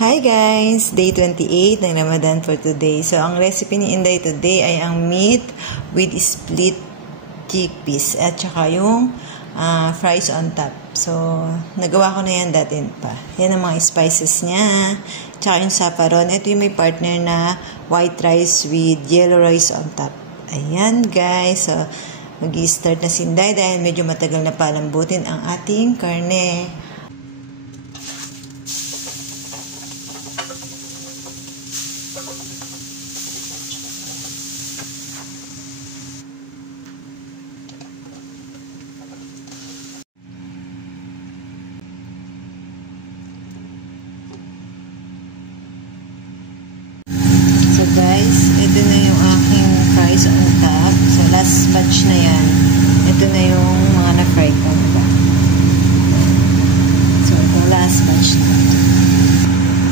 Hi guys! Day 28 ng Ramadan for today. So, ang recipe ni Inday today ay ang meat with split chickpeas at saka yung fries on top. So, nagawa ko na yan dati pa. Yan ang mga spices niya. Tsaka yung saffron. Ito yung may partner na white rice with yellow rice on top. Ayan guys. So, mag-i-start na si Inday dahil medyo matagal na palambutin ang ating karne. So guys, ito na yung aking fries on top. So last batch na yan. Ito na yung mga na-fry ko. Diba? So ito last batch na.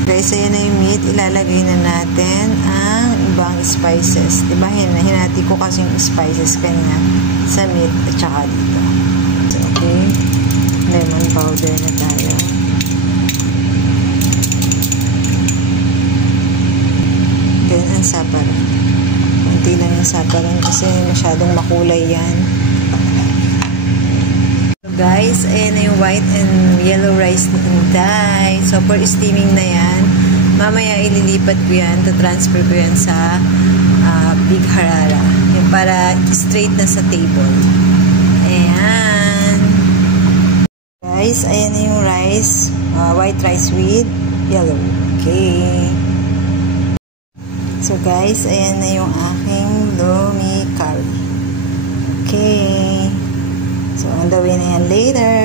Guys, ayan na yung meat. Ilalagay na natin ang ibang spices. Diba? Hinati ko kasi yung spices kanya sa meat at saka dito. So okay. Lemon powder na tayo. Ganyan ang saparan. Kunti lang yung saparan kasi masyadong makulay yan. So guys, ayan na yung white and yellow rice ni Inday. So for steaming na yan, mamaya ililipat ko yan, transfer ko yan sa big harara. Yung para straight na sa table. Ayan. Guys, ayan na yung rice. White rice with yellow. Okay. So guys, ayan na yung aking lomi curry. Okay. So, on the way na yan later.